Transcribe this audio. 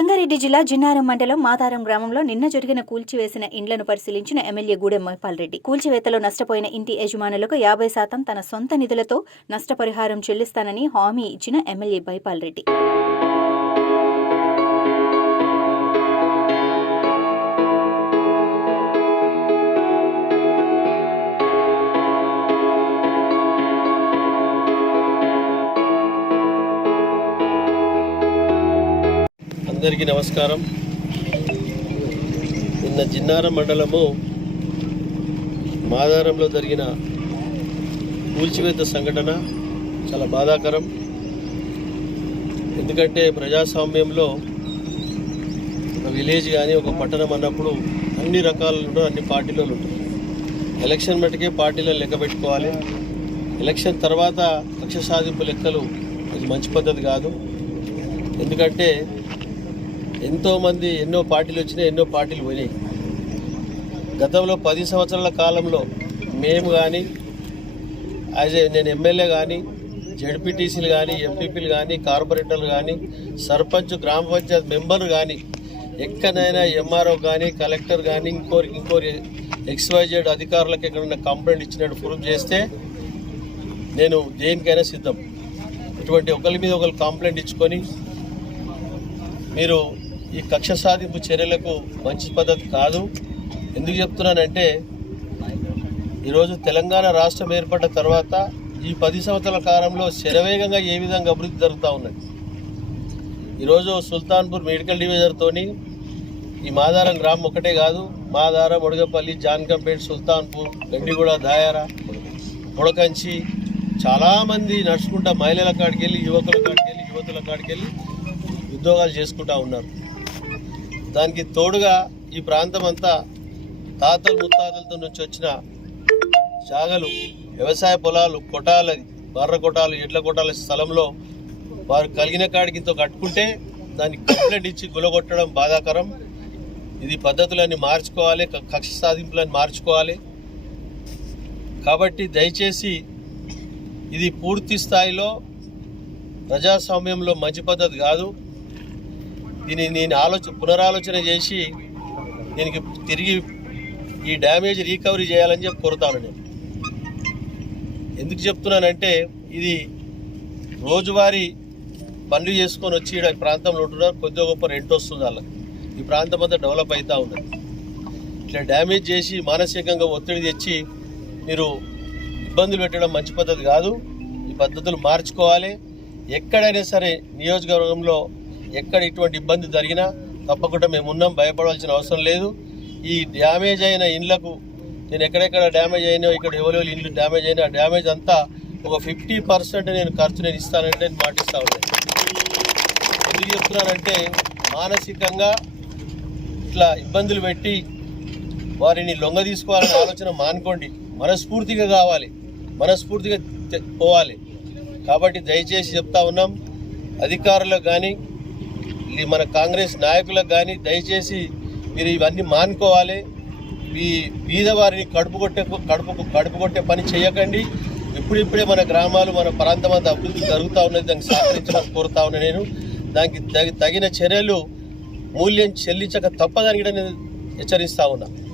సంగారెడ్డి జిల్లా జిన్నారం మండలం మాతారం గ్రామంలో నిన్న జరిగిన కూల్చివేసిన ఇండ్లను పరిశీలించిన ఎమ్మెల్యే గూడెం మహిపాల్ రెడ్డి కూల్చివేతలో నష్టపోయిన ఇంటి యజమానులకు యాభై శాతం తన సొంత నిధులతో నష్టపరిహారం చెల్లిస్తానని హామీ ఇచ్చిన ఎమ్మెల్యే భైపాల్ రెడ్డి అందరికీ నమస్కారం నిన్న జిన్నార మండలము మాదారంలో జరిగిన కూల్చివేత సంఘటన చాలా బాధాకరం ఎందుకంటే ప్రజాస్వామ్యంలో ఒక విలేజ్ కానీ ఒక పట్టణం అన్నప్పుడు అన్ని రకాల అన్ని పార్టీలు ఉంటుంది ఎలక్షన్ మటుకే పార్టీలను లెక్క పెట్టుకోవాలి ఎలక్షన్ తర్వాత పక్ష సాధింపు లెక్కలు అది మంచి పద్ధతి కాదు ఎందుకంటే ఎంతోమంది ఎన్నో పార్టీలు వచ్చినాయి ఎన్నో పార్టీలు పోయినాయి గతంలో పది సంవత్సరాల కాలంలో మేము కానీ యాజ్ నేను ఎమ్మెల్యే కానీ జడ్పీటీసీలు కానీ ఎంపీపీలు కానీ కార్పొరేటర్లు కానీ సర్పంచ్ గ్రామ పంచాయత్ మెంబర్లు కానీ ఎక్కడైనా ఎంఆర్ఓ కానీ కలెక్టర్ కానీ ఇంకోరి ఇంకోరి ఎక్స్వైజెడ్ అధికారులకు ఎక్కడైనా కంప్లైంట్ ఇచ్చినట్టు ప్రూవ్ చేస్తే నేను దేనికైనా సిద్ధం ఇటువంటి ఒకరి మీద ఒకరు కంప్లైంట్ ఇచ్చుకొని మీరు ఈ కక్ష సాధింపు చర్యలకు మంచి పద్ధతి కాదు ఎందుకు చెప్తున్నానంటే ఈరోజు తెలంగాణ రాష్ట్రం ఏర్పడ్డ తర్వాత ఈ పది సంవత్సరాల కాలంలో శరవేగంగా ఏ విధంగా అభివృద్ధి జరుగుతూ ఉన్నది ఈరోజు సుల్తాన్పూర్ మెడికల్ డివిజన్తో ఈ మాదారం గ్రామం ఒకటే కాదు మాదారం ముడగపల్లి జాన్కంపేట్ సుల్తాన్పూర్ గండిగూడ దాయార ముడకంచి చాలామంది నడుచుకుంటా మహిళల కాడికి వెళ్ళి యువకుల కాడికి వెళ్ళి యువతుల కాడికి వెళ్ళి ఉద్యోగాలు చేసుకుంటా ఉన్నారు దానికి తోడుగా ఈ ప్రాంతం అంతా తాతలు ముత్తాతలతో నుంచి వచ్చిన జాగలు వ్యవసాయ పొలాలు కొటాలు బర్ర కొటాలు ఎడ్ల కొటాల స్థలంలో వారు కలిగిన కాడికి కట్టుకుంటే దాన్ని కట్లడిచ్చి గులగొట్టడం బాధాకరం ఇది పద్ధతులన్నీ మార్చుకోవాలి కక్ష సాధింపులన్నీ మార్చుకోవాలి కాబట్టి దయచేసి ఇది పూర్తి స్థాయిలో ప్రజాస్వామ్యంలో మంచి పద్ధతి కాదు దీన్ని నేను ఆలోచన పునరాలోచన చేసి దీనికి తిరిగి ఈ డ్యామేజ్ రీకవరీ చేయాలని చెప్పి కోరుతాను నేను ఎందుకు చెప్తున్నానంటే ఇది రోజువారీ పనులు చేసుకొని వచ్చి ఈ ప్రాంతంలో ఉంటున్నారు కొద్దిగా గొప్ప రెంట్ వస్తుంది వాళ్ళకి ఈ ప్రాంతం అంతా డెవలప్ అవుతూ ఉన్నది ఇట్లా డ్యామేజ్ చేసి మానసికంగా ఒత్తిడి తెచ్చి మీరు ఇబ్బందులు పెట్టడం మంచి పద్ధతి కాదు ఈ పద్ధతులు మార్చుకోవాలి ఎక్కడైనా సరే నియోజకవర్గంలో ఎక్కడ ఇటువంటి ఇబ్బంది జరిగినా తప్పకుండా మేము ఉన్నాం భయపడవలసిన అవసరం లేదు ఈ డ్యామేజ్ అయిన ఇండ్లకు నేను ఎక్కడెక్కడ డ్యామేజ్ అయినా ఇక్కడ ఎవరెవరు ఇండ్లు డ్యామేజ్ అయినా డ్యామేజ్ అంతా ఒక ఫిఫ్టీ పర్సెంట్ నేను ఖర్చు నేను ఇస్తానంటే నేను మాటిస్తా ఉన్నాను ఎందుకు చెప్తున్నానంటే మానసికంగా ఇట్లా ఇబ్బందులు పెట్టి వారిని లొంగ తీసుకోవాలనే ఆలోచన మానుకోండి మనస్ఫూర్తిగా కావాలి మనస్ఫూర్తిగా పోవాలి కాబట్టి దయచేసి చెప్తా ఉన్నాం అధికారులకు కానీ ఇది మన కాంగ్రెస్ నాయకులకు కానీ దయచేసి మీరు ఇవన్నీ మానుకోవాలి మీ బీదవారిని కడుపు కొట్టే కడుపు కడుపు కొట్టే పని చేయకండి ఇప్పుడిప్పుడే మన గ్రామాలు మన ప్రాంతం అంతా అభివృద్ధి జరుగుతూ ఉన్నది దానికి సహకరించడం కోరుతా ఉన్నా నేను దానికి తగిన చర్యలు మూల్యం చెల్లించక తప్పదని కూడా నేను హెచ్చరిస్తా ఉన్నాను